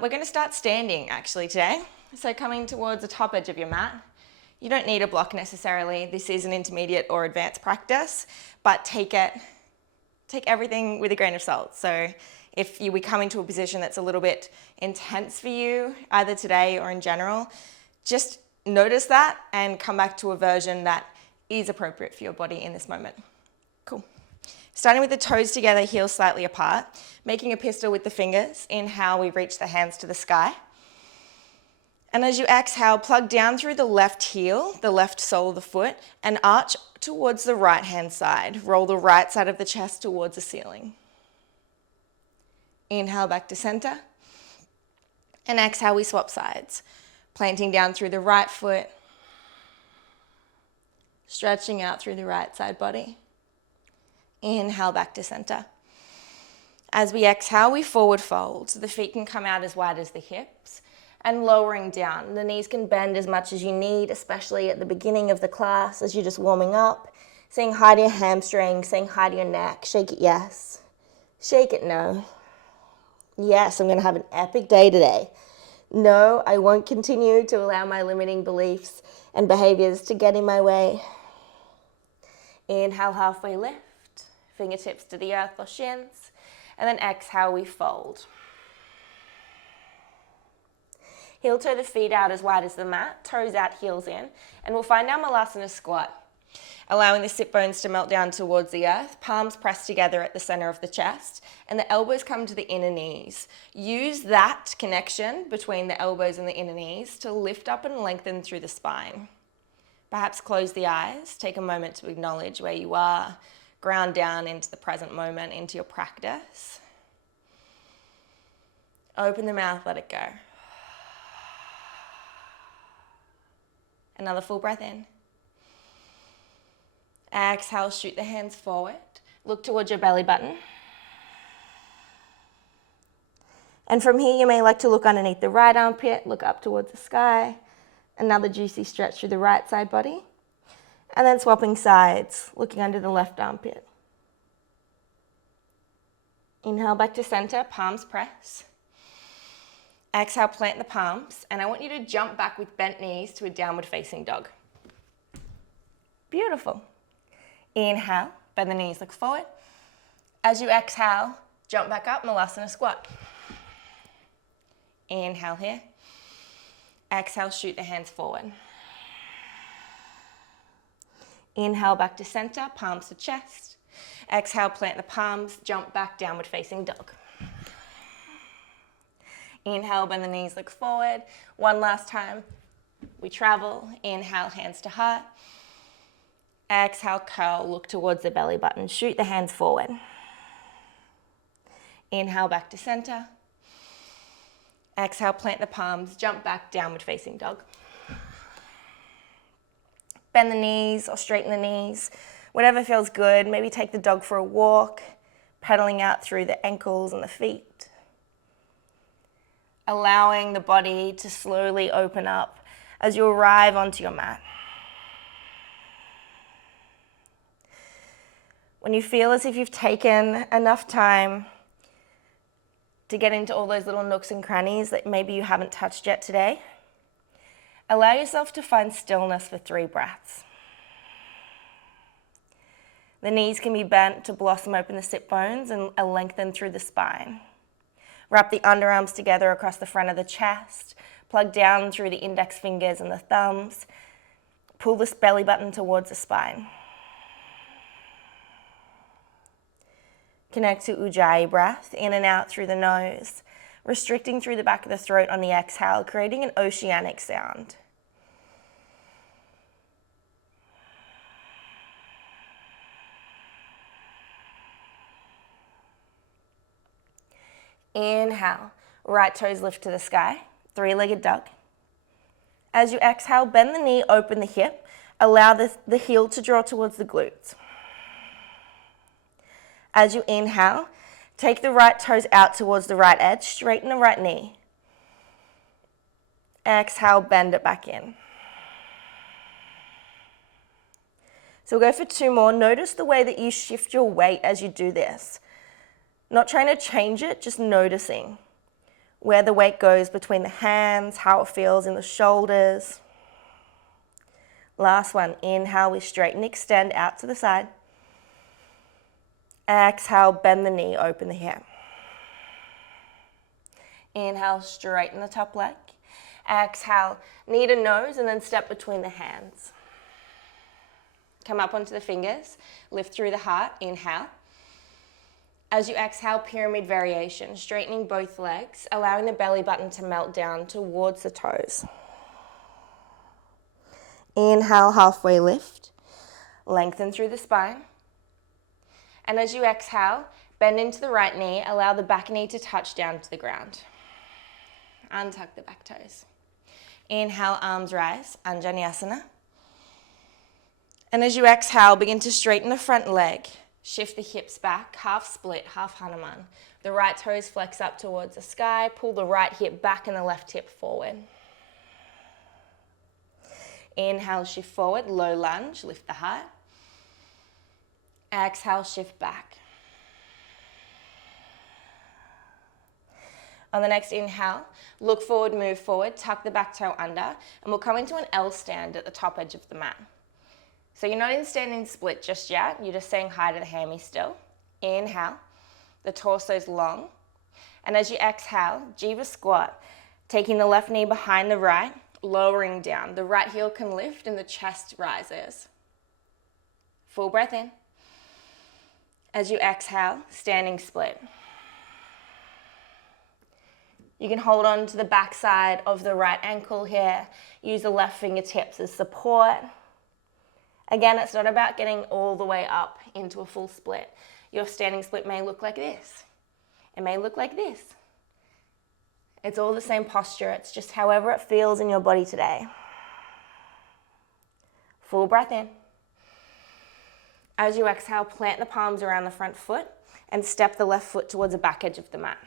We're going to start standing actually today. So coming towards the top edge of your mat. You don't need a block necessarily. This is an intermediate or advanced practice, but take everything with a grain of salt. So if we come into a position that's a little bit intense for you, either today or in general, just notice that and come back to a version that is appropriate for your body in this moment. Cool. Starting with the toes together, heels slightly apart, making a pistol with the fingers. Inhale, we reach the hands to the sky. And as you exhale, plug down through the left heel, the left sole of the foot, and arch towards the right hand side. Roll the right side of the chest towards the ceiling. Inhale back to center. And exhale, we swap sides. Planting down through the right foot, stretching out through the right side body. Inhale back to center. As we exhale, we forward fold. So the feet can come out as wide as the hips and lowering down. The knees can bend as much as you need, especially at the beginning of the class as you're just warming up. Saying hi to your hamstring, saying hi to your neck. Shake it yes. Shake it no. Yes, I'm going to have an epic day today. No, I won't continue to allow my limiting beliefs and behaviors to get in my way. Inhale, halfway lift. Fingertips to the earth or shins. And then exhale, we fold. Heel toe the feet out as wide as the mat, toes out, heels in. And we'll find our Malasana squat. Allowing the sit bones to melt down towards the earth, palms pressed together at the center of the chest, and the elbows come to the inner knees. Use that connection between the elbows and the inner knees to lift up and lengthen through the spine. Perhaps close the eyes, take a moment to acknowledge where you are, ground down into the present moment, into your practice. Open the mouth, let it go. Another full breath in. Exhale, shoot the hands forward. Look towards your belly button. And from here, you may like to look underneath the right armpit, look up towards the sky. Another juicy stretch through the right side body. And then swapping sides, looking under the left armpit. Inhale back to center, palms press. Exhale, plant the palms, and I want you to jump back with bent knees to a downward facing dog. Beautiful. Inhale, bend the knees, look forward. As you exhale, jump back up, Malasana squat. Inhale here. Exhale, shoot the hands forward. Inhale back to center, palms to chest. Exhale, plant the palms, jump back, downward facing dog. Inhale, bend the knees, look forward. One last time, we travel. Inhale, hands to heart. Exhale, curl, look towards the belly button. Shoot the hands forward. Inhale, back to center. Exhale, plant the palms, jump back, downward facing dog. Bend the knees or straighten the knees, whatever feels good. Maybe take the dog for a walk, pedaling out through the ankles and the feet. Allowing the body to slowly open up as you arrive onto your mat. When you feel as if you've taken enough time to get into all those little nooks and crannies that maybe you haven't touched yet today, allow yourself to find stillness for 3 breaths. The knees can be bent to blossom open the sit bones and lengthen through the spine. Wrap the underarms together across the front of the chest. Plug down through the index fingers and the thumbs. Pull this belly button towards the spine. Connect to Ujjayi breath, in and out through the nose, restricting through the back of the throat on the exhale, creating an oceanic sound. Inhale, right toes lift to the sky, 3-legged dog. As you exhale, bend the knee, open the hip, allow the heel to draw towards the glutes. As you inhale, take the right toes out towards the right edge, straighten the right knee. Exhale, bend it back in. So we'll go for 2 more. Notice the way that you shift your weight as you do this. Not trying to change it, just noticing. where the weight goes between the hands, how it feels in the shoulders. Last one, inhale, we straighten, extend out to the side. Exhale, bend the knee, open the hip. Inhale, straighten the top leg. Exhale, knee to nose and then step between the hands. Come up onto the fingers, lift through the heart, inhale. As you exhale, pyramid variation, straightening both legs, allowing the belly button to melt down towards the toes. Inhale, halfway lift, lengthen through the spine. And as you exhale, bend into the right knee, allow the back knee to touch down to the ground. Untuck the back toes. Inhale, arms rise, Anjaneyasana. And as you exhale, begin to straighten the front leg. Shift the hips back, half split, half Hanuman. The right toes flex up towards the sky. Pull the right hip back and the left hip forward. Inhale, shift forward, low lunge, lift the heart. Exhale, shift back. On the next inhale, look forward, move forward, tuck the back toe under, and we'll come into an L stand at the top edge of the mat. So you're not in standing split just yet, you're just saying hi to the hammy still. Inhale, the torso's long. And as you exhale, Jiva squat, taking the left knee behind the right, lowering down. The right heel can lift and the chest rises. Full breath in. As you exhale, standing split. You can hold on to the back side of the right ankle here. Use the left fingertips as support. Again, it's not about getting all the way up into a full split. Your standing split may look like this. It may look like this. It's all the same posture. It's just however it feels in your body today. Full breath in. As you exhale, plant the palms around the front foot and step the left foot towards the back edge of the mat.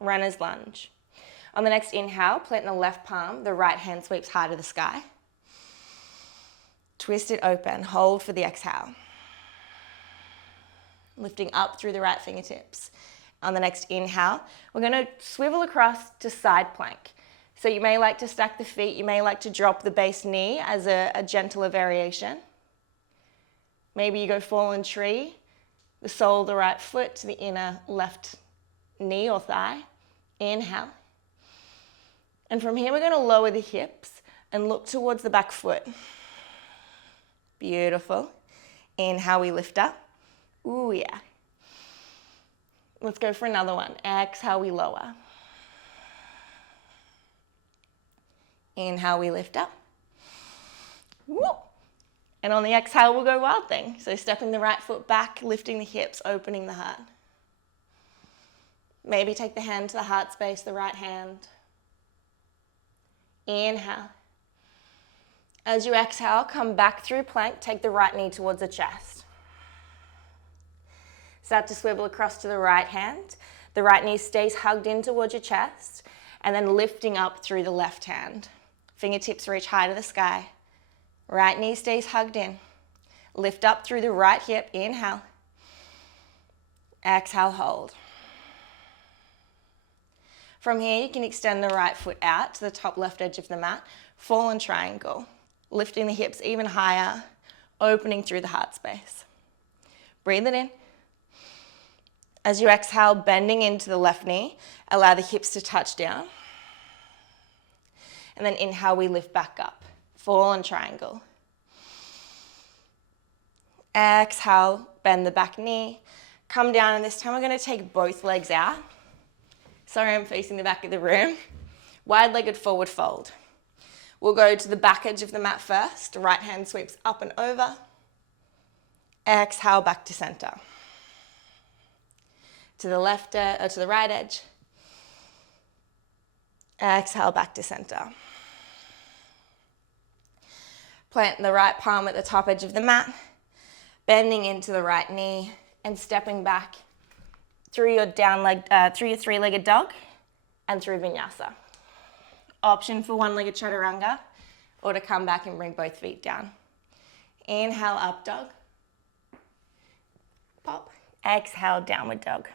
Runner's lunge. On the next inhale, plant the left palm, the right hand sweeps high to the sky. Twist it open, hold for the exhale. Lifting up through the right fingertips. On the next inhale, we're going to swivel across to side plank. So you may like to stack the feet, you may like to drop the base knee as a gentler variation. Maybe you go fallen tree, the sole of the right foot to the inner left knee or thigh. Inhale. And from here, we're going to lower the hips and look towards the back foot. Beautiful. Inhale, we lift up. Ooh, yeah. Let's go for another one. Exhale, we lower. Inhale, we lift up. Whoop. And on the exhale, we'll go wild thing. So stepping the right foot back, lifting the hips, opening the heart. Maybe take the hand to the heart space, the right hand. Inhale. As you exhale, come back through plank, take the right knee towards the chest. Start to swivel across to the right hand. The right knee stays hugged in towards your chest, and then lifting up through the left hand. Fingertips reach high to the sky. Right knee stays hugged in. Lift up through the right hip, inhale. Exhale, hold. From here, you can extend the right foot out to the top left edge of the mat, fallen triangle. Lifting the hips even higher, opening through the heart space. Breathe it in. As you exhale, bending into the left knee, allow the hips to touch down. And then inhale, we lift back up. Fallen triangle. Exhale, bend the back knee. Come down, and this time we're going to take both legs out. Sorry, I'm facing the back of the room. Wide-legged forward fold. We'll go to the back edge of the mat first. Right hand sweeps up and over. Exhale, back to center. To the left, or to the right edge. Exhale, back to center. Plant the right palm at the top edge of the mat, bending into the right knee and stepping back through your through your three-legged dog and through vinyasa. Option for one-legged chaturanga, or to come back and bring both feet down. Inhale, up dog. Pop. Exhale, downward dog.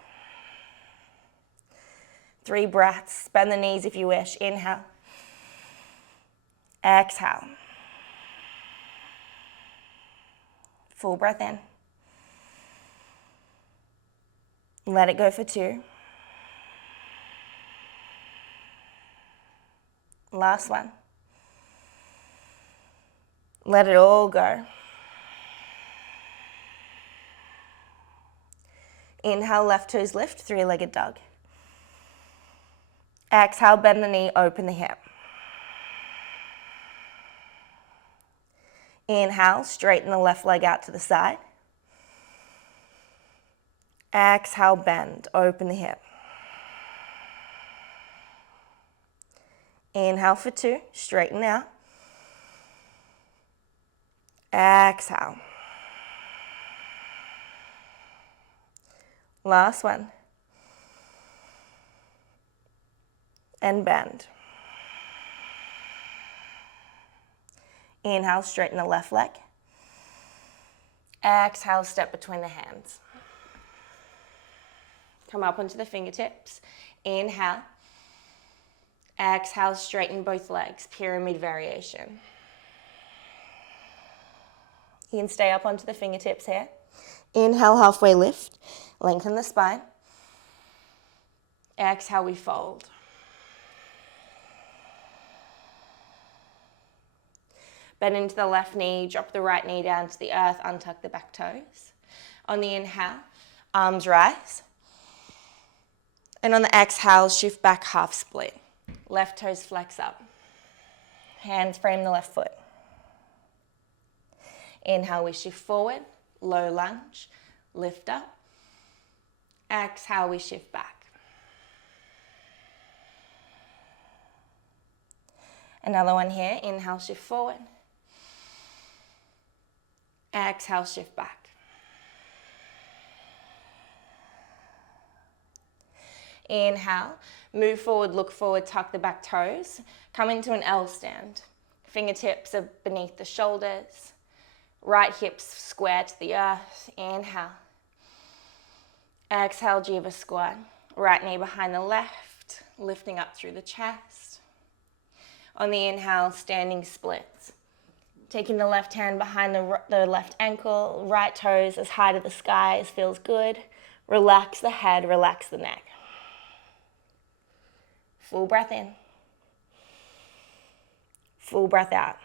3 breaths. Bend the knees if you wish. Inhale. Exhale. Full breath in. Let it go for 2. Last one. Let it all go. Inhale, left toes lift, 3-legged dog. Exhale, bend the knee, open the hip. Inhale, straighten the left leg out to the side. Exhale, bend, open the hip. Inhale for 2, straighten out. Exhale. Last one. And bend. Inhale, straighten the left leg. Exhale, step between the hands. Come up onto the fingertips. Inhale. Exhale, straighten both legs, pyramid variation. You can stay up onto the fingertips here. Inhale, halfway lift. Lengthen the spine. Exhale, we fold. Bend into the left knee, drop the right knee down to the earth, untuck the back toes. On the inhale, arms rise. And on the exhale, shift back, half split. Left toes flex up. Hands frame the left foot. Inhale, we shift forward, low lunge, lift up. Exhale, we shift back. Another one here, inhale, shift forward. Exhale, shift back. Inhale, move forward, look forward, tuck the back toes. Come into an L stand. Fingertips are beneath the shoulders. Right hips square to the earth. Inhale. Exhale, Jiva squat. Right knee behind the left, lifting up through the chest. On the inhale, standing splits. Taking the left hand behind the left ankle, right toes as high to the sky as feels good. Relax the head, relax the neck. Full breath in. Full breath out.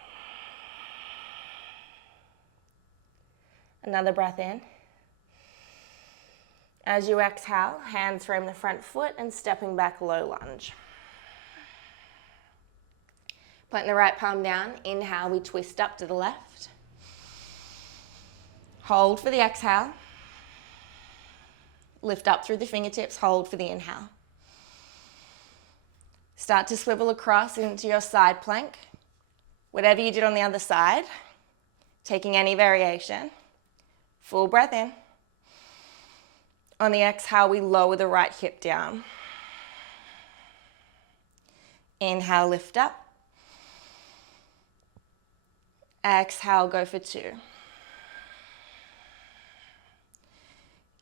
Another breath in. As you exhale, hands frame the front foot and stepping back, low lunge. Plant the right palm down. Inhale, we twist up to the left. Hold for the exhale. Lift up through the fingertips, hold for the inhale. Start to swivel across into your side plank. Whatever you did on the other side, taking any variation. Full breath in. On the exhale, we lower the right hip down. Inhale, lift up. Exhale, go for 2.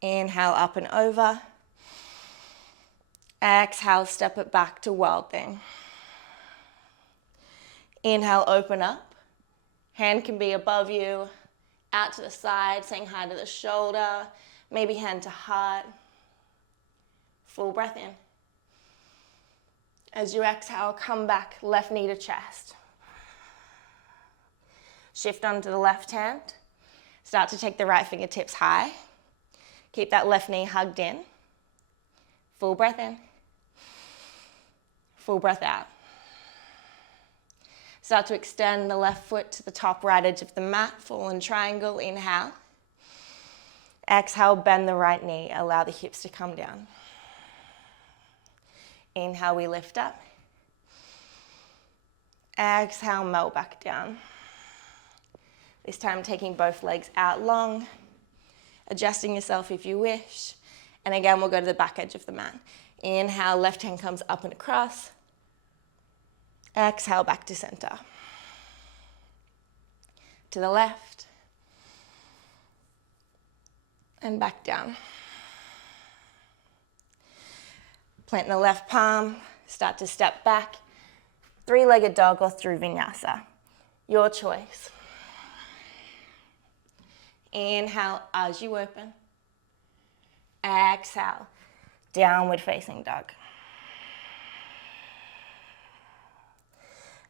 Inhale, up and over. Exhale, step it back to wild thing. Inhale, open up. Hand can be above you, out to the side, saying hi to the shoulder, maybe hand to heart. Full breath in. As you exhale, come back, left knee to chest. Shift onto the left hand. Start to take the right fingertips high. Keep that left knee hugged in. Full breath in. Full breath out. Start to extend the left foot to the top right edge of the mat, fallen triangle, inhale. Exhale, bend the right knee, allow the hips to come down. Inhale, we lift up. Exhale, melt back down. This time taking both legs out long, adjusting yourself if you wish. And again, we'll go to the back edge of the mat. Inhale, left hand comes up and across. Exhale, back to center. To the left. And back down. Plant the left palm, start to step back. Three-legged dog or through vinyasa. Your choice. Inhale as you open. Exhale, downward facing dog.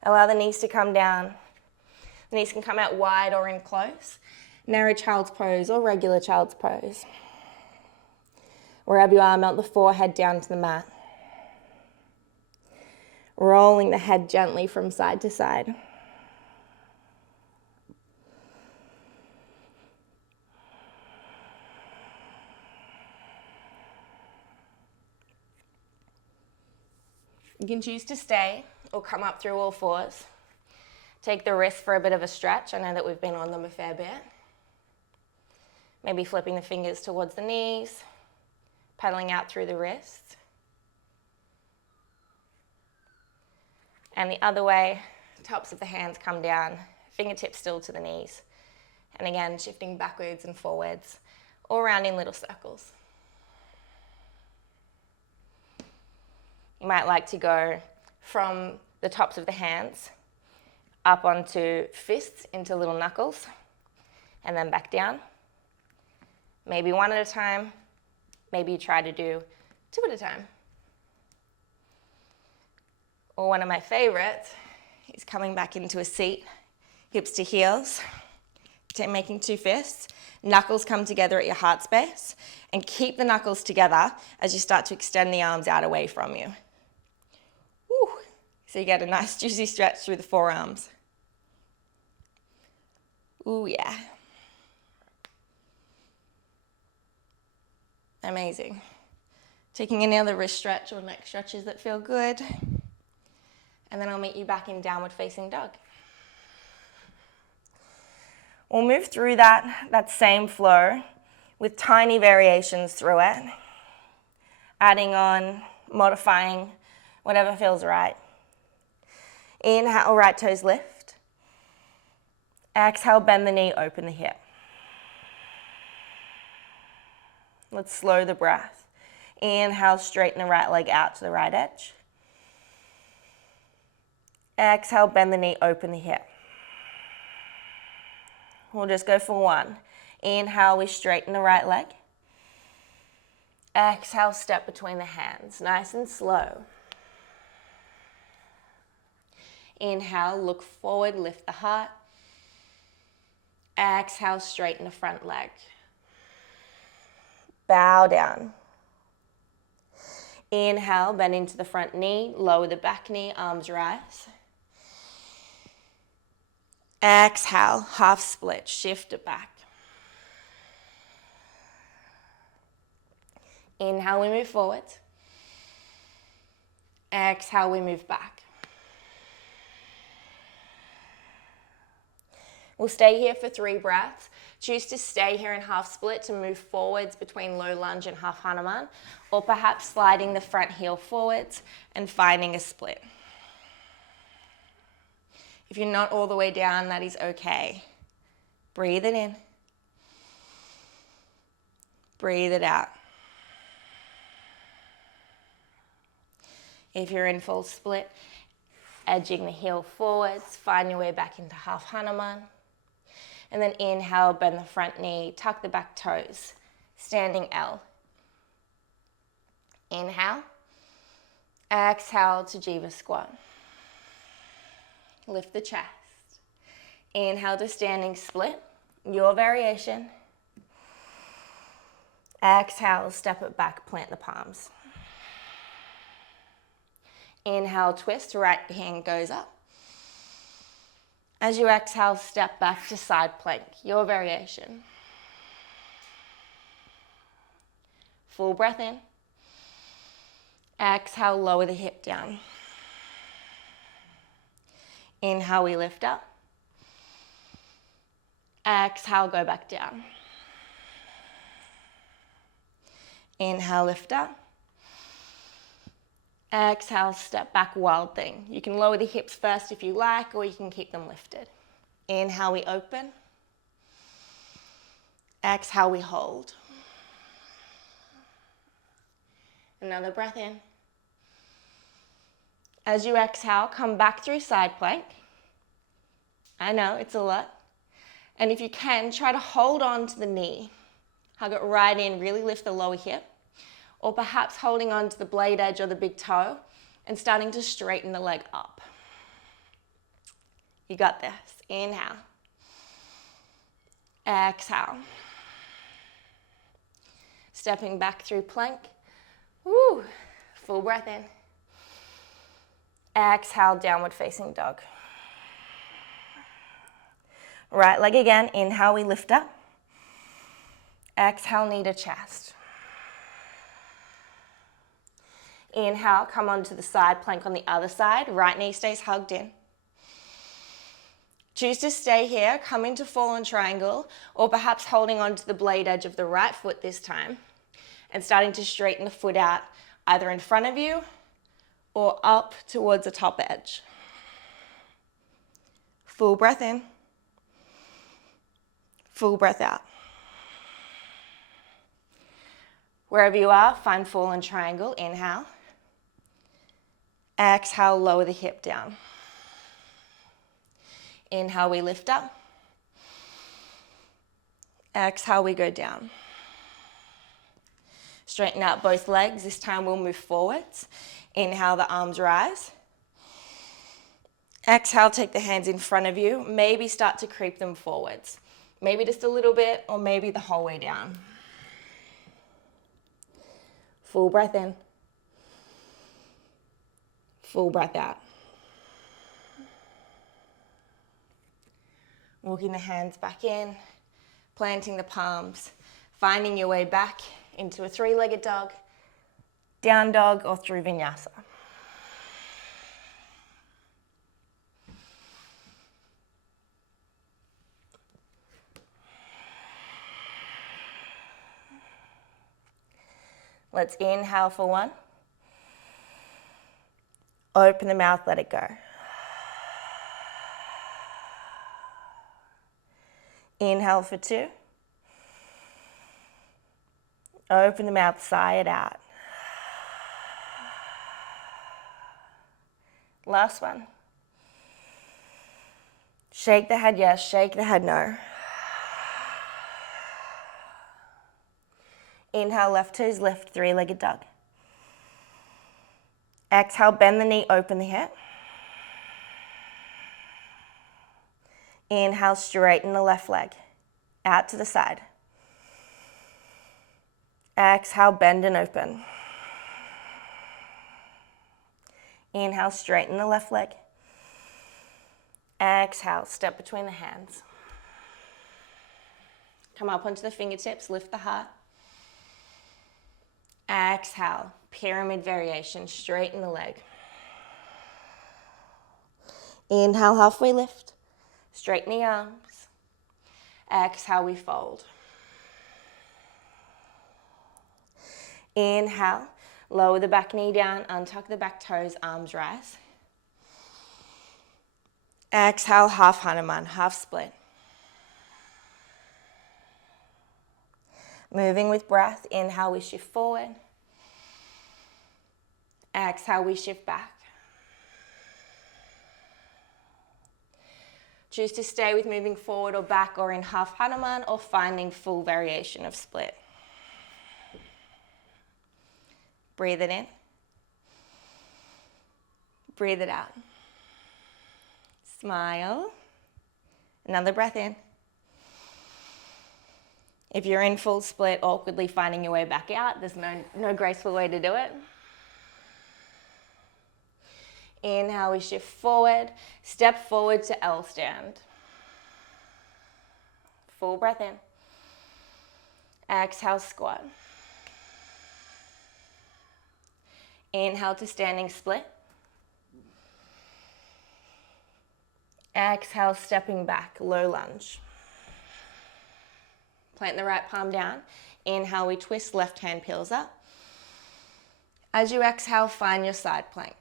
Allow the knees to come down. The knees can come out wide or in close. Narrow child's pose or regular child's pose. Wherever you are, melt the forehead down to the mat. Rolling the head gently from side to side. You can choose to stay or come up through all fours. Take the wrists for a bit of a stretch. I know that we've been on them a fair bit. Maybe flipping the fingers towards the knees, pedaling out through the wrists. And the other way, tops of the hands come down, fingertips still to the knees. And again, shifting backwards and forwards, all around in little circles. You might like to go from the tops of the hands up onto fists into little knuckles, and then back down. Maybe one at a time. Maybe you try to do two at a time. Or one of my favorites is coming back into a seat, hips to heels, making two fists. Knuckles come together at your heart space, and keep the knuckles together as you start to extend the arms out away from you. Woo. So you get a nice juicy stretch through the forearms. Ooh, yeah. Amazing. Taking any other wrist stretch or neck stretches that feel good. And then I'll meet you back in downward facing dog. We'll move through that same flow with tiny variations through it. Adding on, modifying, whatever feels right. Inhale, right toes lift. Exhale, bend the knee, open the hip. Let's slow the breath. Inhale, straighten the right leg out to the right edge. Exhale, bend the knee, open the hip. We'll just go for one. Inhale, we straighten the right leg. Exhale, step between the hands, nice and slow. Inhale, look forward, lift the heart. Exhale, straighten the front leg. Bow down. Inhale, bend into the front knee, lower the back knee, arms rise. Exhale, half split, shift it back. Inhale, we move forward. Exhale, we move back. We'll stay here for 3 breaths. Choose to stay here in half split to move forwards between low lunge and half Hanuman, or perhaps sliding the front heel forwards and finding a split. If you're not all the way down, that is okay. Breathe it in. Breathe it out. If you're in full split, edging the heel forwards, find your way back into half Hanuman. And then inhale, bend the front knee, tuck the back toes, standing L. Inhale. Exhale to Jiva squat. Lift the chest. Inhale to standing split, your variation. Exhale, step it back, plant the palms. Inhale, twist, right hand goes up. As you exhale, step back to side plank, your variation. Full breath in. Exhale, lower the hip down. Inhale, we lift up. Exhale, go back down. Inhale, lift up. Exhale, step back, wild thing. You can lower the hips first if you like, or you can keep them lifted. Inhale, we open. Exhale, we hold. Another breath in. As you exhale, come back through side plank. I know, it's a lot. And if you can, try to hold on to the knee. Hug it right in, really lift the lower hip. Or perhaps holding on to the blade edge or the big toe and starting to straighten the leg up. You got this. Inhale. Exhale. Stepping back through plank. Woo. Full breath in. Exhale, downward facing dog. Right leg again. Inhale, we lift up. Exhale, knee to chest. Inhale, come onto the side plank on the other side. Right knee stays hugged in. Choose to stay here, come into fallen triangle, or perhaps holding on to the blade edge of the right foot this time, and starting to straighten the foot out either in front of you or up towards the top edge. Full breath in. Full breath out. Wherever you are, find fallen triangle. Inhale. Exhale, lower the hip down. Inhale, we lift up. Exhale, we go down. Straighten out both legs. This time we'll move forwards. Inhale, the arms rise. Exhale, take the hands in front of you. Maybe start to creep them forwards. Maybe just a little bit, or maybe the whole way down. Full breath in. Full breath out. Walking the hands back in, planting the palms, finding your way back into a three-legged dog, down dog, or through vinyasa. Let's inhale for one. Open the mouth, let it go. Inhale for two. Open the mouth, sigh it out. Last one. Shake the head yes, shake the head no. Inhale, left toes lift, three-legged dog. Exhale, bend the knee, open the hip. Inhale, straighten the left leg, out to the side. Exhale, bend and open. Inhale, straighten the left leg. Exhale, step between the hands. Come up onto the fingertips, lift the heart. Exhale, pyramid variation, straighten the leg. Inhale, halfway lift. Straighten the arms. Exhale, we fold. Inhale, lower the back knee down, untuck the back toes, arms rise. Exhale, half Hanuman, half split. Moving with breath, inhale, we shift forward. Exhale, we shift back. Choose to stay with moving forward or back or in half Hanuman or finding full variation of split. Breathe it in. Breathe it out. Smile. Another breath in. If you're in full split, awkwardly finding your way back out, there's no graceful way to do it. Inhale, we shift forward, step forward to L stand. Full breath in. Exhale, squat. Inhale to standing split. Exhale, stepping back, low lunge. Plant the right palm down. Inhale, we twist, left hand peels up. As you exhale, find your side plank.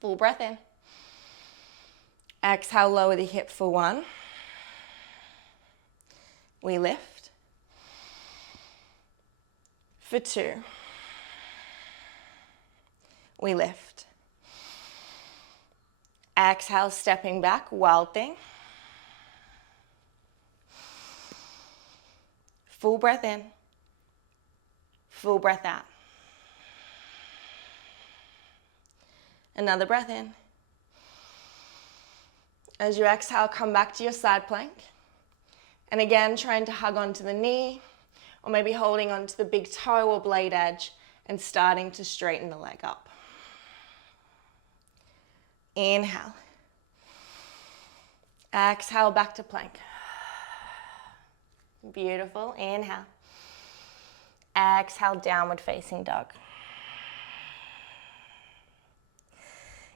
Full breath in. Exhale, lower the hip for one. We lift. For two. we lift. Exhale, stepping back, wild thing. Full breath in, full breath out. Another breath in. As you exhale, come back to your side plank. And again, trying to hug onto the knee, or maybe holding onto the big toe or blade edge and starting to straighten the leg up. Inhale. Exhale, back to plank. Beautiful. Inhale. Exhale, downward facing dog.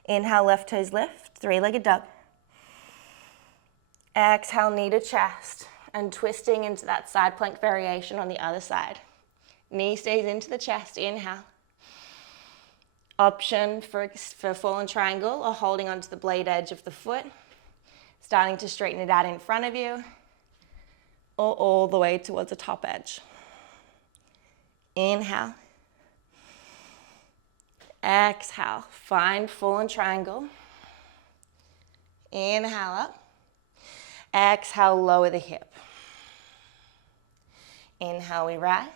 Inhale, left toes lift, three-legged dog. Exhale, knee to chest and twisting into that side plank variation on the other side. Knee stays into the chest, inhale. Option for fallen triangle or holding onto the blade edge of the foot. Starting to straighten it out in front of you or all the way towards the top edge. Inhale. Exhale, find fallen triangle. Inhale up. Exhale, lower the hip. Inhale, we rise.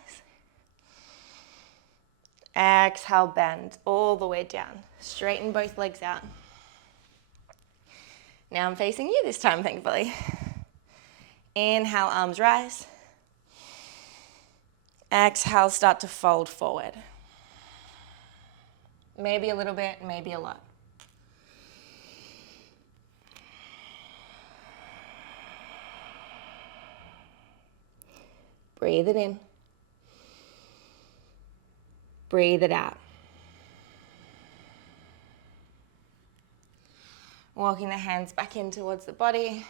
Exhale, bend all the way down. Straighten both legs out. Now I'm facing you this time, thankfully. Inhale, arms rise. Exhale, start to fold forward. Maybe a little bit, maybe a lot. Breathe it in. Breathe it out. Walking the hands back in towards the body.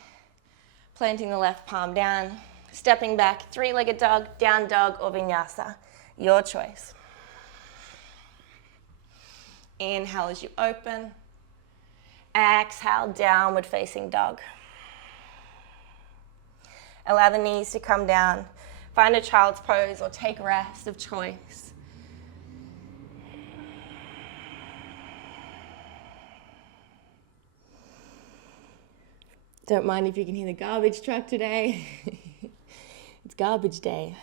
Planting the left palm down. Stepping back, three-legged dog, down dog, or vinyasa. Your choice. Inhale as you open. Exhale, downward facing dog. Allow the knees to come down. Find a child's pose or take rest of choice. Don't mind if you can hear the garbage truck today. It's garbage day.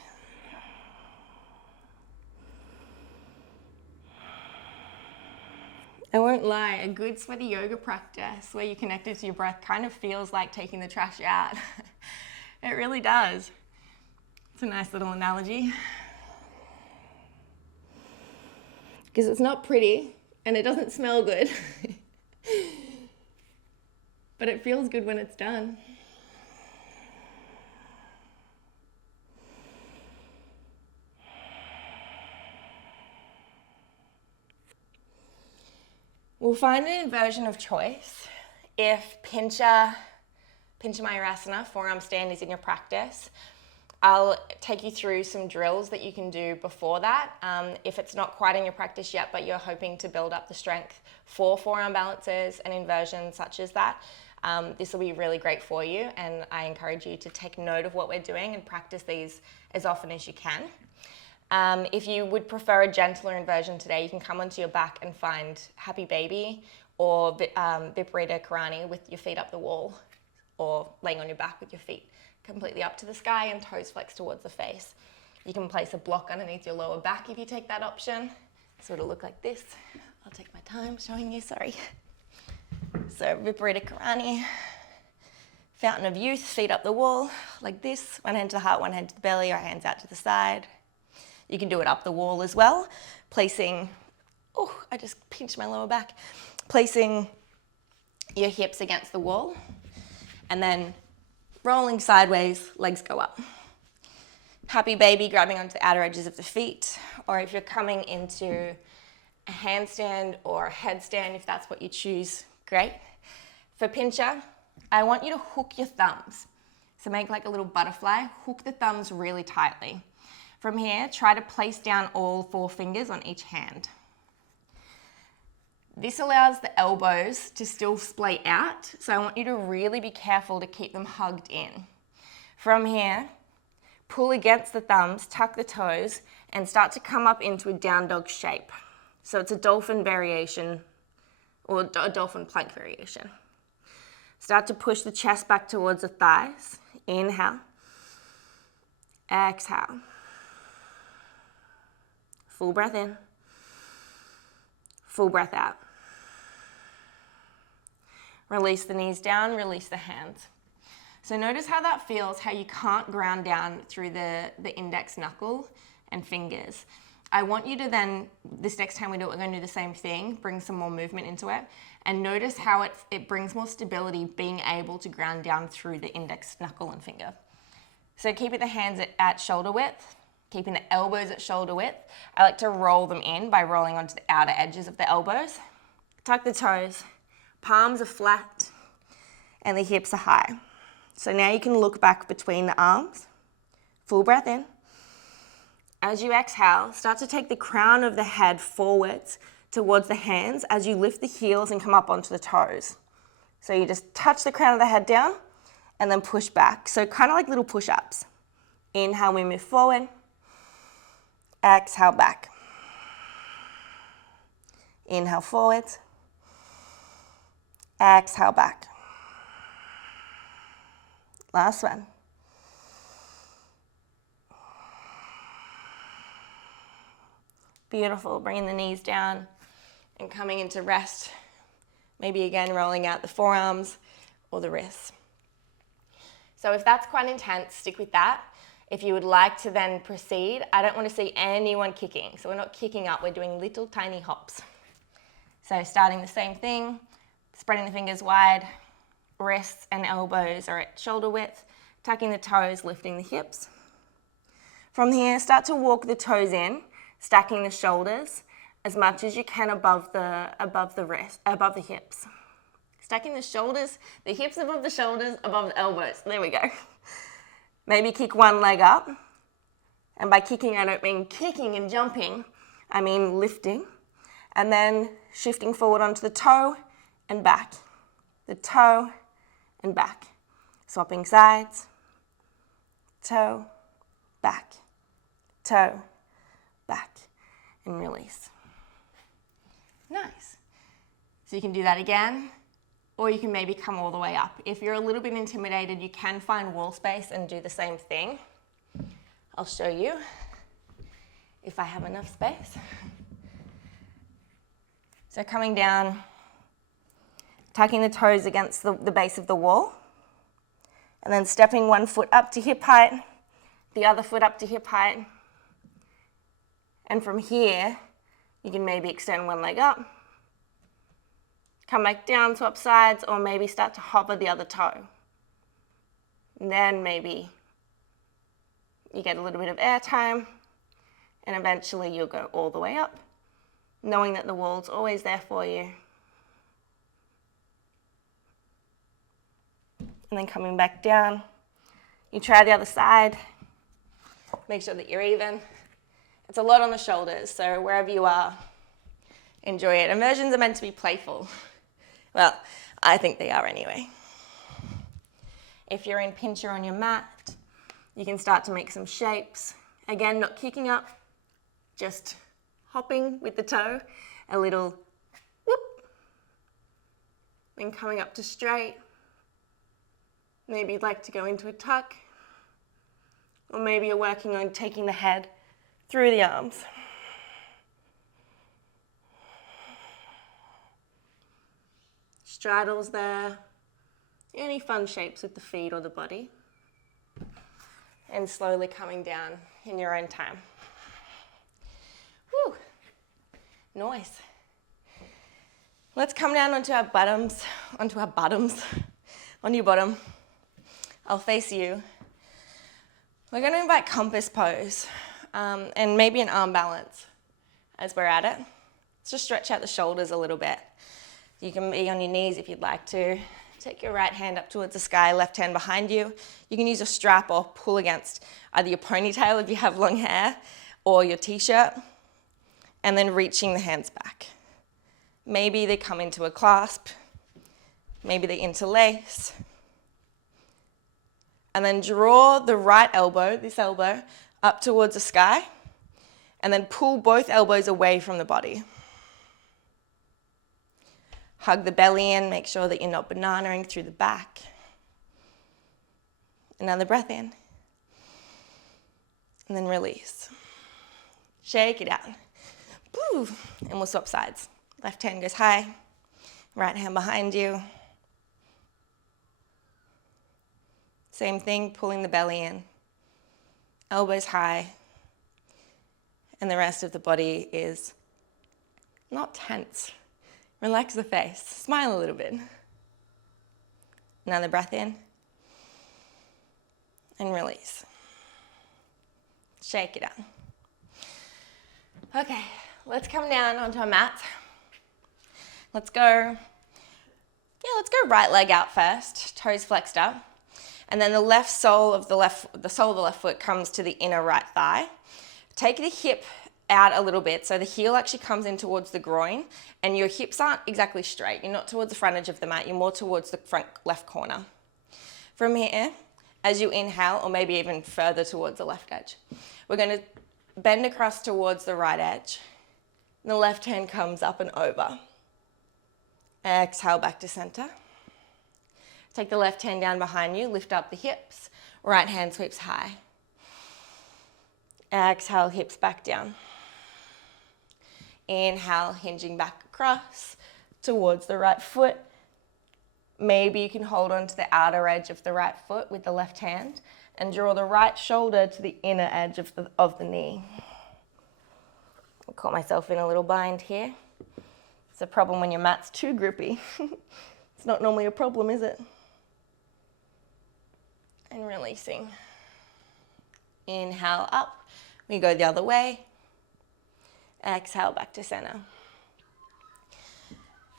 I won't lie, a good sweaty yoga practice where you're connected to your breath kind of feels like taking the trash out. It really does. It's a nice little analogy. Because it's not pretty and it doesn't smell good. But it feels good when it's done. We'll find an inversion of choice if Pinchamayurasana, forearm stand, is in your practice. I'll take you through some drills that you can do before that. If it's not quite in your practice yet, but you're hoping to build up the strength for forearm balances and inversions such as that, this will be really great for you, and I encourage you to take note of what we're doing and practice these as often as you can. If you would prefer a gentler inversion today, you can come onto your back and find Happy Baby or Viparita Karani with your feet up the wall, or laying on your back with your feet completely up to the sky and toes flexed towards the face. You can place a block underneath your lower back if you take that option. So it'll look like this. I'll take my time showing you, sorry. So Viparita Karani, Fountain of Youth, feet up the wall, like this. One hand to the heart, one hand to the belly, or hands out to the side. You can do it up the wall as well, placing, I just pinched my lower back, placing your hips against the wall, and then rolling sideways, legs go up. Happy Baby, grabbing onto the outer edges of the feet, or if you're coming into a handstand or a headstand, if that's what you choose, great. For Pincha, I want you to hook your thumbs. So make like a little butterfly, hook the thumbs really tightly. From here, try to place down all 4 fingers on each hand. This allows the elbows to still splay out, so I want you to really be careful to keep them hugged in. From here, pull against the thumbs, tuck the toes, and start to come up into a down dog shape. So it's a dolphin variation or a dolphin plank variation. Start to push the chest back towards the thighs. Inhale. Exhale. Full breath in. Full breath out. Release the knees down, release the hands. So notice how that feels, how you can't ground down through the index knuckle and fingers. I want you to then, this next time we do it, we're going to do the same thing, bring some more movement into it, and notice how it brings more stability being able to ground down through the index knuckle and finger. So keeping the hands at shoulder width, keeping the elbows at shoulder width. I like to roll them in by rolling onto the outer edges of the elbows. Tuck the toes, palms are flat, and the hips are high. So now you can look back between the arms. Full breath in. As you exhale, start to take the crown of the head forwards towards the hands as you lift the heels and come up onto the toes. So you just touch the crown of the head down and then push back. So kind of like little push-ups. Inhale, we move forward. Exhale, back. Inhale, forward. Exhale, back. Last one. Beautiful. Bringing the knees down and coming into rest. Maybe again rolling out the forearms or the wrists. So if that's quite intense, stick with that. If you would like to then proceed, I don't want to see anyone kicking. So we're not kicking up, we're doing little tiny hops. So starting the same thing, spreading the fingers wide, wrists and elbows are at shoulder width, tucking the toes, lifting the hips. From here, start to walk the toes in, stacking the shoulders as much as you can above the hips. Stacking the shoulders, the hips above the shoulders, above the elbows. There we go. Maybe kick one leg up. And by kicking, I don't mean kicking and jumping. I mean lifting. And then shifting forward onto the toe and back. The toe and back. Swapping sides. Toe, back. Toe, back. And release. Nice. So you can do that again. Or you can maybe come all the way up. If you're a little bit intimidated, you can find wall space and do the same thing. I'll show you if I have enough space. So coming down, tucking the toes against the base of the wall, and then stepping one foot up to hip height, the other foot up to hip height. And from here, you can maybe extend one leg up, come back down, swap sides, or maybe start to hover the other toe. And then maybe you get a little bit of air time, and eventually you'll go all the way up, knowing that the wall's always there for you. And then coming back down, you try the other side, make sure that you're even. It's a lot on the shoulders, so wherever you are, enjoy it. Immersions are meant to be playful. Well, I think they are anyway. If you're in pincher on your mat, you can start to make some shapes. Again, not kicking up, just hopping with the toe, a little whoop, then coming up to straight. Maybe you'd like to go into a tuck, or maybe you're working on taking the head through the arms. Straddles there, any fun shapes with the feet or the body, and slowly coming down in your own time. Whew, nice. Let's come down onto your bottoms. On your bottom. I'll face you. We're going to invite compass pose and maybe an arm balance as we're at it. Let's just stretch out the shoulders a little bit. You can be on your knees if you'd like to. Take your right hand up towards the sky, left hand behind you. You can use a strap or pull against either your ponytail if you have long hair or your t-shirt, and then reaching the hands back. Maybe they come into a clasp, maybe they interlace. And then draw the right elbow, this elbow, up towards the sky, and then pull both elbows away from the body. Hug the belly in, make sure that you're not bananaing through the back. Another breath in. And then release. Shake it out. Woo. And we'll swap sides. Left hand goes high, right hand behind you. Same thing, pulling the belly in. Elbows high. And the rest of the body is not tense. Relax the face. Smile a little bit. Another breath in. And release. Shake it out. Okay, let's come down onto our mat. Let's go right leg out first, toes flexed up. And then the sole of the left foot comes to the inner right thigh. Take the hip out a little bit so the heel actually comes in towards the groin and your hips aren't exactly straight. You're not towards the front edge of the mat, you're more towards the front left corner. From here, as you inhale, or maybe even further towards the left edge, we're going to bend across towards the right edge. And the left hand comes up and over. Exhale back to center. Take the left hand down behind you, lift up the hips. Right hand sweeps high. Exhale, hips back down. Inhale, hinging back across towards the right foot. Maybe you can hold on to the outer edge of the right foot with the left hand and draw the right shoulder to the inner edge of the knee. I caught myself in a little bind here. It's a problem when your mat's too grippy. It's not normally a problem, is it? And releasing. Inhale up. We go the other way. Exhale back to center.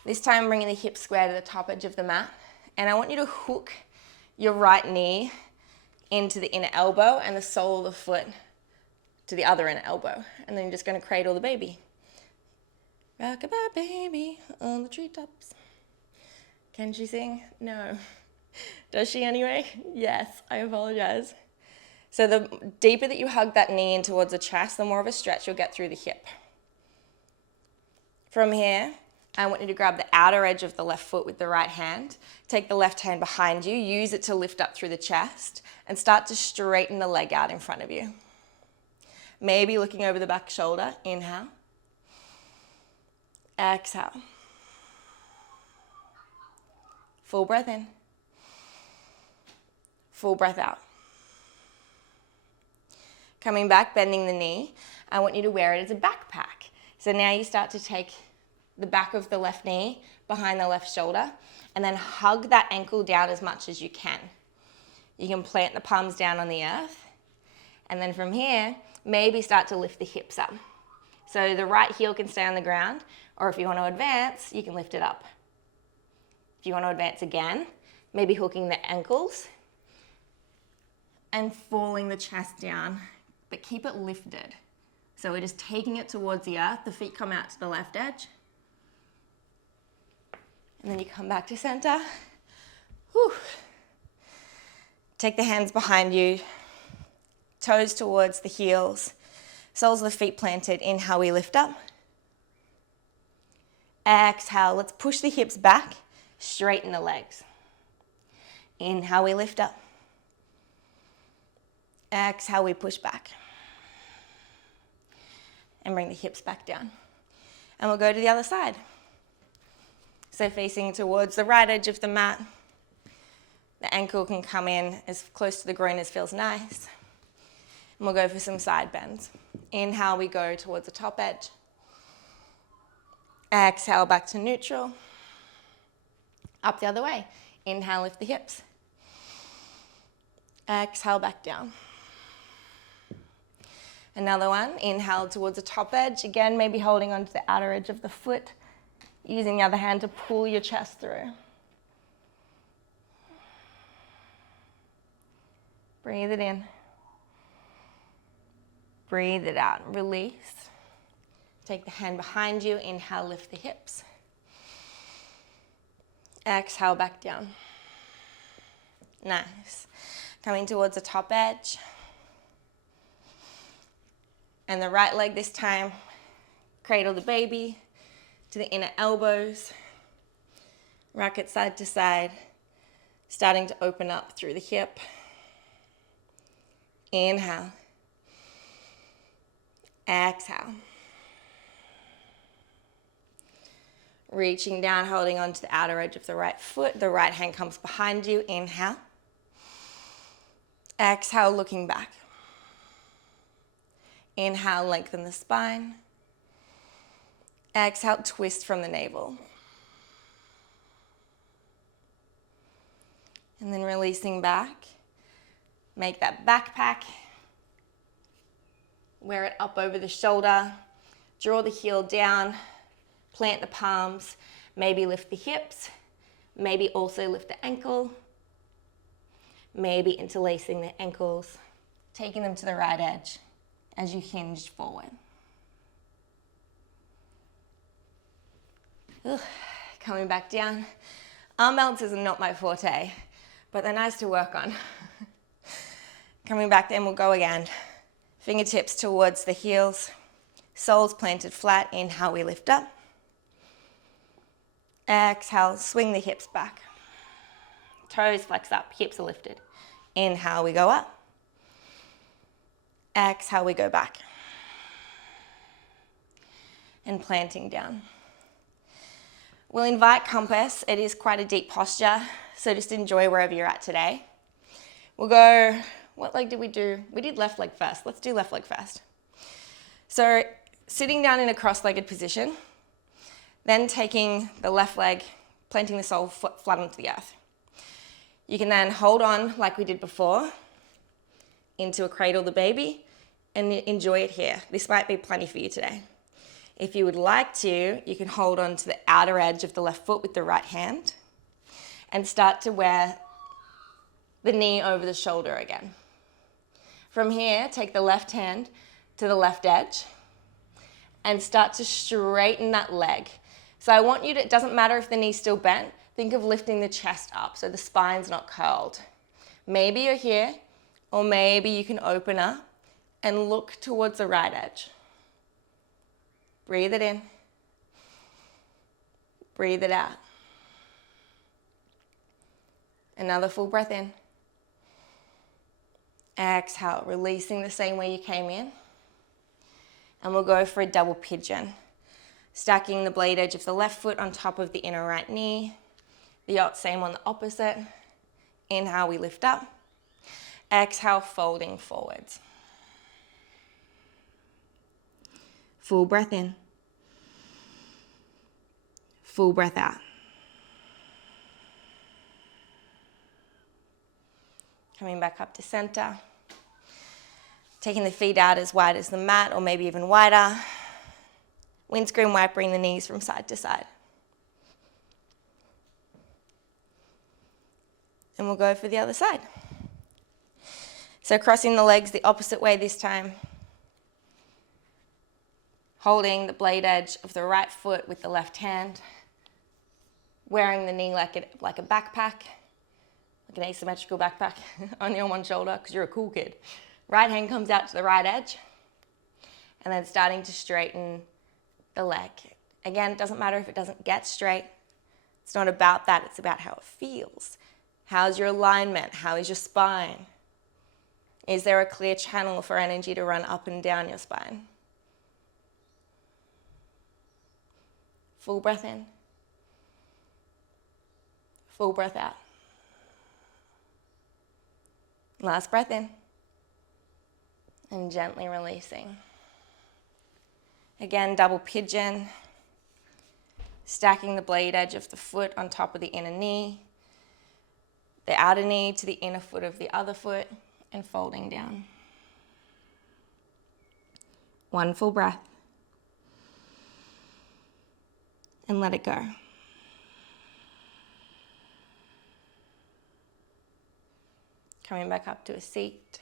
This time bringing the hips square to the top edge of the mat. And I want you to hook your right knee into the inner elbow and the sole of the foot to the other inner elbow. And then you're just going to cradle the baby. Rock-a-bye baby on the treetops. Can she sing? No. Does she anyway? Yes, I apologize. So the deeper that you hug that knee in towards the chest, the more of a stretch you'll get through the hip. From here, I want you to grab the outer edge of the left foot with the right hand. Take the left hand behind you, use it to lift up through the chest, and start to straighten the leg out in front of you. Maybe looking over the back shoulder. Inhale. Exhale. Full breath in. Full breath out. Coming back, bending the knee. I want you to wear it as a backpack. So now you start to take the back of the left knee behind the left shoulder and then hug that ankle down as much as you can. You can plant the palms down on the earth. And then from here, maybe start to lift the hips up. So the right heel can stay on the ground, or if you want to advance, you can lift it up. If you want to advance again, maybe hooking the ankles and falling the chest down, but keep it lifted. So we're just taking it towards the earth, the feet come out to the left edge. And then you come back to center. Whew. Take the hands behind you, toes towards the heels, soles of the feet planted. Inhale, we lift up. Exhale, let's push the hips back, straighten the legs. Inhale, we lift up. Exhale, we push back. And bring the hips back down. And we'll go to the other side. So facing towards the right edge of the mat. The ankle can come in as close to the groin as feels nice. And we'll go for some side bends. Inhale, we go towards the top edge. Exhale, back to neutral. Up the other way. Inhale, lift the hips. Exhale, back down. Another one. Inhale towards the top edge. Again, maybe holding onto the outer edge of the foot. Using the other hand to pull your chest through. Breathe it in. Breathe it out. Release. Take the hand behind you. Inhale, lift the hips. Exhale, back down. Nice. Coming towards the top edge. And the right leg this time, cradle the baby to the inner elbows. Rock it side to side, starting to open up through the hip. Inhale. Exhale. Reaching down, holding onto the outer edge of the right foot. The right hand comes behind you. Inhale. Exhale, looking back. Inhale, lengthen the spine. Exhale, twist from the navel. And then releasing back. Make that backpack. Wear it up over the shoulder. Draw the heel down. Plant the palms. Maybe lift the hips. Maybe also lift the ankle. Maybe interlacing the ankles. Taking them to the right edge as you hinge forward. Ugh. Coming back down. Arm balances are not my forte, but they're nice to work on. Coming back, then we'll go again. Fingertips towards the heels. Soles planted flat. Inhale, we lift up. Exhale, swing the hips back. Toes flex up, hips are lifted. Inhale, we go up. Exhale, we go back. And planting down. We'll invite compass. It is quite a deep posture, so just enjoy wherever you're at today. We'll go, what leg did we do? We did left leg first. Let's do left leg first. So sitting down in a cross-legged position, then taking the left leg, planting the sole foot flat onto the earth. You can then hold on like we did before into a cradle the baby and enjoy it here. This might be plenty for you today. If you would like to, you can hold on to the outer edge of the left foot with the right hand and start to wear the knee over the shoulder again. From here, take the left hand to the left edge and start to straighten that leg. So I want you to, it doesn't matter if the knee's still bent, think of lifting the chest up so the spine's not curled. Maybe you're here, or maybe you can open up and look towards the right edge. Breathe it in. Breathe it out. Another full breath in. Exhale, releasing the same way you came in. And we'll go for a double pigeon. Stacking the blade edge of the left foot on top of the inner right knee. The same on the opposite. Inhale, we lift up. Exhale, folding forwards. Full breath in. Full breath out. Coming back up to center. Taking the feet out as wide as the mat, or maybe even wider. Windscreen wipering the knees from side to side. And we'll go for the other side. So crossing the legs the opposite way this time. Holding the blade edge of the right foot with the left hand. Wearing the knee like a backpack, like an asymmetrical backpack, only on one shoulder because you're a cool kid. Right hand comes out to the right edge. And then starting to straighten the leg. Again, it doesn't matter if it doesn't get straight. It's not about that, it's about how it feels. How's your alignment? How is your spine? Is there a clear channel for energy to run up and down your spine? Full breath in. Full breath out. Last breath in. And gently releasing. Again, double pigeon. Stacking the blade edge of the foot on top of the inner knee. The outer knee to the inner foot of the other foot. And folding down. One full breath. And let it go. Coming back up to a seat.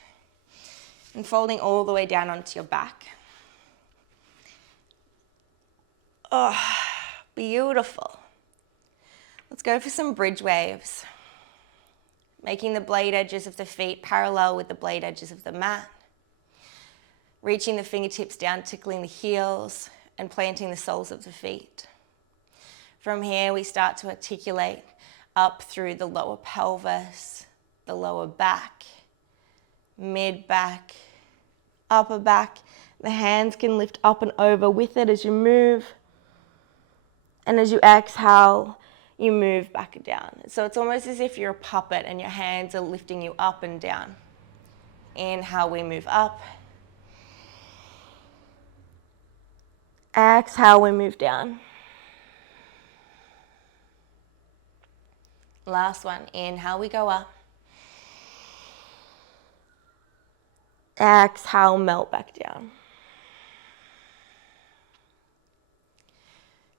And folding all the way down onto your back. Oh, beautiful. Let's go for some bridge waves. Making the blade edges of the feet parallel with the blade edges of the mat. Reaching the fingertips down, tickling the heels, and planting the soles of the feet. From here, we start to articulate up through the lower pelvis, the lower back, mid-back, upper back. The hands can lift up and over with it as you move. And as you exhale, you move back and down. So it's almost as if you're a puppet and your hands are lifting you up and down. Inhale, we move up. Exhale, we move down. Last one. Inhale, we go up. Exhale, melt back down.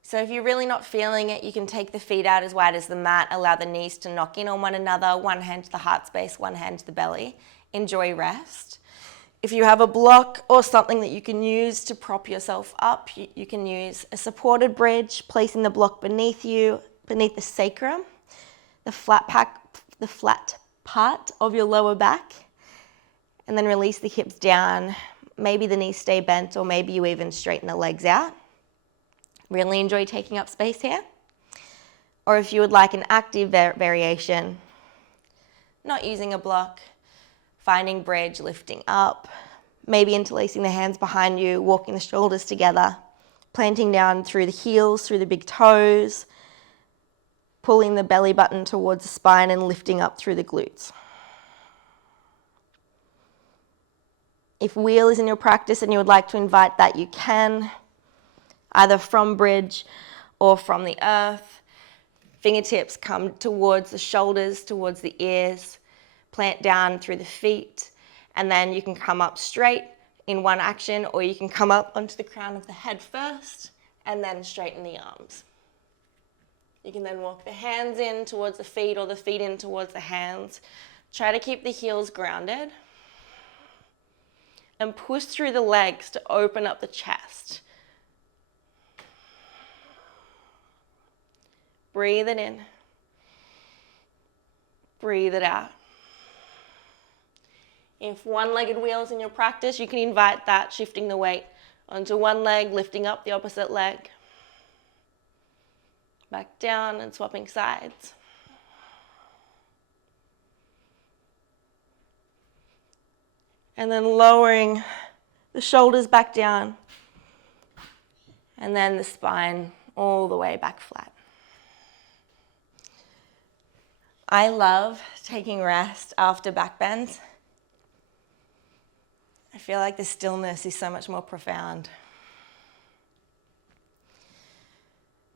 So if you're really not feeling it, you can take the feet out as wide as the mat, allow the knees to knock in on one another, one hand to the heart space, one hand to the belly. Enjoy rest. If you have a block or something that you can use to prop yourself up, you can use a supported bridge, placing the block beneath you, beneath the sacrum, the flat part of your lower back, and then release the hips down. Maybe the knees stay bent, or maybe you even straighten the legs out. Really enjoy taking up space here. Or if you would like an active variation, not using a block, finding bridge, lifting up, maybe interlacing the hands behind you, walking the shoulders together, planting down through the heels, through the big toes, pulling the belly button towards the spine and lifting up through the glutes. If wheel is in your practice and you would like to invite that, you can, either from bridge or from the earth. Fingertips come towards the shoulders, towards the ears, plant down through the feet, and then you can come up straight in one action, or you can come up onto the crown of the head first and then straighten the arms. You can then walk the hands in towards the feet or the feet in towards the hands. Try to keep the heels grounded and push through the legs to open up the chest. Breathe it in. Breathe it out. If one-legged wheel is in your practice, you can invite that, shifting the weight onto one leg, lifting up the opposite leg. Back down and swapping sides. And then lowering the shoulders back down. And then the spine all the way back flat. I love taking rest after back bends. I feel like the stillness is so much more profound.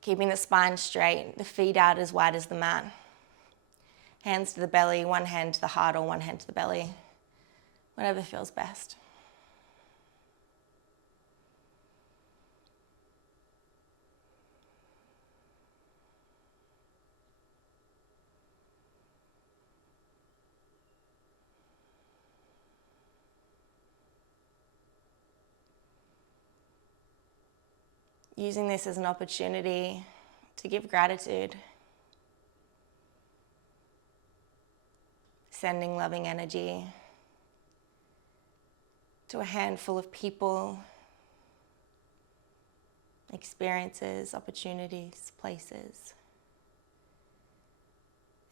Keeping the spine straight, the feet out as wide as the mat. Hands to the belly, one hand to the heart or one hand to the belly. Whatever feels best. Using this as an opportunity to give gratitude. Sending loving energy to a handful of people, experiences, opportunities, places,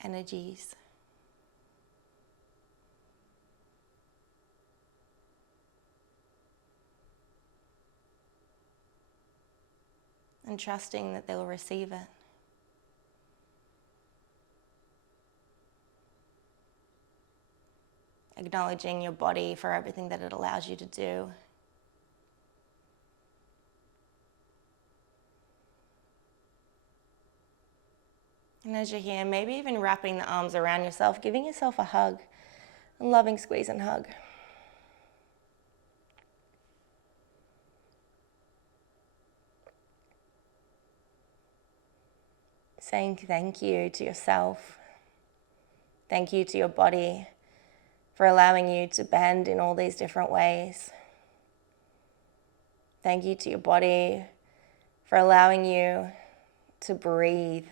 energies. And trusting that they'll receive it. Acknowledging your body for everything that it allows you to do. And as you're here, maybe even wrapping the arms around yourself, giving yourself a hug, a loving squeeze and hug. Saying thank you to yourself. Thank you to your body for allowing you to bend in all these different ways. Thank you to your body for allowing you to breathe,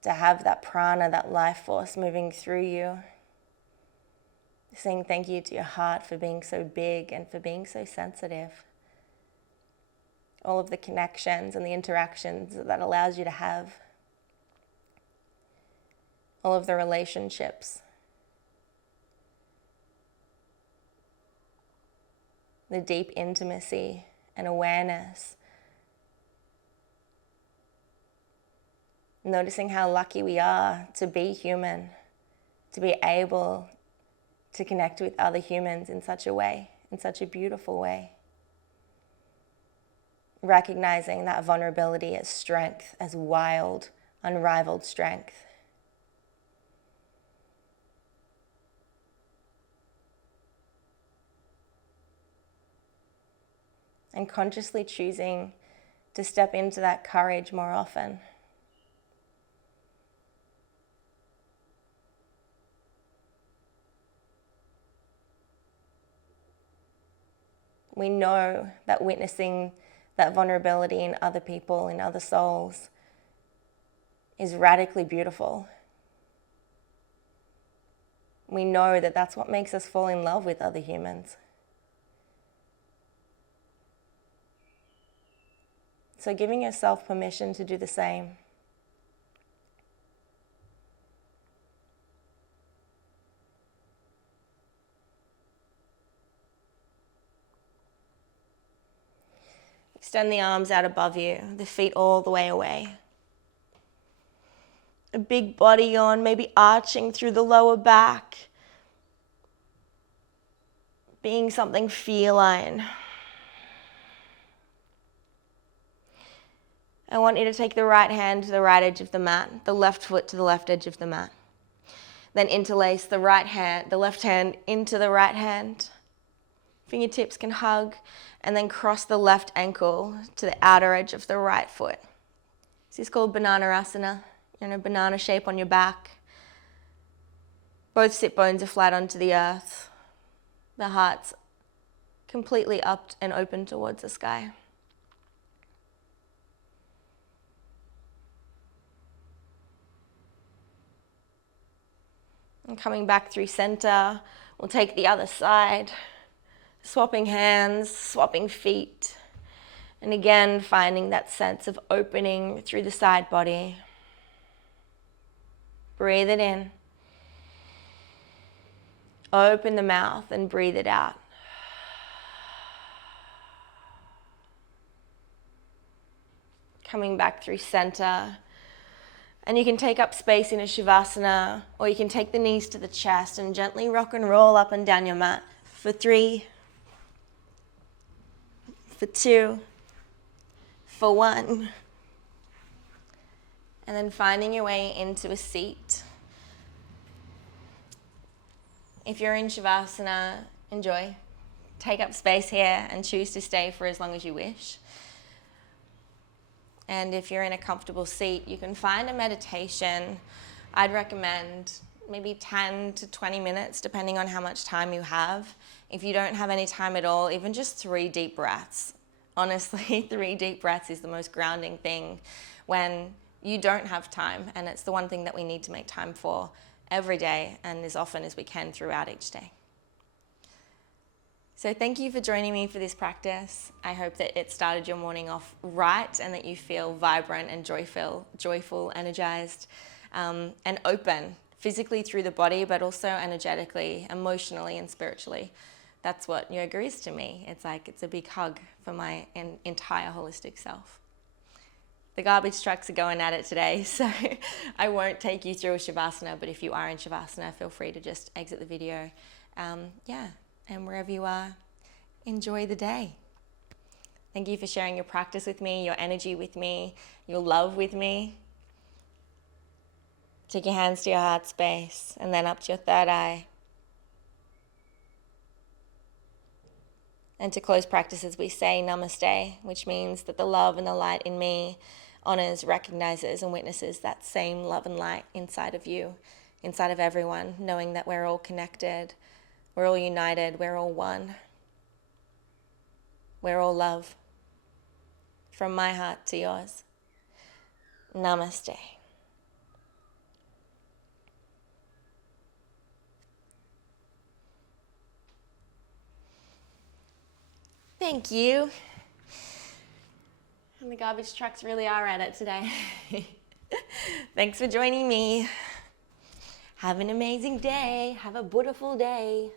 to have that prana, that life force moving through you. Saying thank you to your heart for being so big and for being so sensitive. all of the connections and the interactions that allows you to have, all of the relationships, the deep intimacy and awareness. Noticing how lucky we are to be human, to be able to connect with other humans in such a way, in such a beautiful way. Recognizing that vulnerability as strength, as wild, unrivaled strength. And consciously choosing to step into that courage more often. We know that witnessing that vulnerability in other people, in other souls, is radically beautiful. We know that that's what makes us fall in love with other humans. So giving yourself permission to do the same. Extend the arms out above you, the feet all the way away. A big body yawn, maybe arching through the lower back. Being something feline. I want you to take the right hand to the right edge of the mat, the left foot to the left edge of the mat. Then interlace the left hand into the right hand. Fingertips can hug, and then cross the left ankle to the outer edge of the right foot. This is called Bananarasana. You're in a banana shape on your back. Both sit bones are flat onto the earth. The heart's completely up and open towards the sky. And coming back through center, we'll take the other side, swapping hands, swapping feet, and again finding that sense of opening through the side body. Breathe it in. Open the mouth and breathe it out. Coming back through center. And you can take up space in a Shavasana, or you can take the knees to the chest and gently rock and roll up and down your mat for 3, for 2, for 1. And then finding your way into a seat. If you're in Shavasana, enjoy. Take up space here and choose to stay for as long as you wish. And if you're in a comfortable seat, you can find a meditation. I'd recommend maybe 10 to 20 minutes, depending on how much time you have. If you don't have any time at all, even just 3 deep breaths. Honestly, 3 deep breaths is the most grounding thing when you don't have time. And it's the one thing that we need to make time for every day and as often as we can throughout each day. So thank you for joining me for this practice. I hope that it started your morning off right and that you feel vibrant and joyful, energized, and open physically through the body, but also energetically, emotionally, and spiritually. That's what yoga is to me. It's a big hug for my entire holistic self. The garbage trucks are going at it today, so I won't take you through a Shavasana, but if you are in Shavasana, feel free to just exit the video. And wherever you are, enjoy the day. Thank you for sharing your practice with me, your energy with me, your love with me. Take your hands to your heart space and then up to your third eye. And to close practices, we say namaste, which means that the love and the light in me honors, recognizes, and witnesses that same love and light inside of you, inside of everyone, knowing that we're all connected. We're all united, we're all one. We're all love. From my heart to yours. Namaste. Thank you. And the garbage trucks really are at it today. Thanks for joining me. Have an amazing day. Have a beautiful day.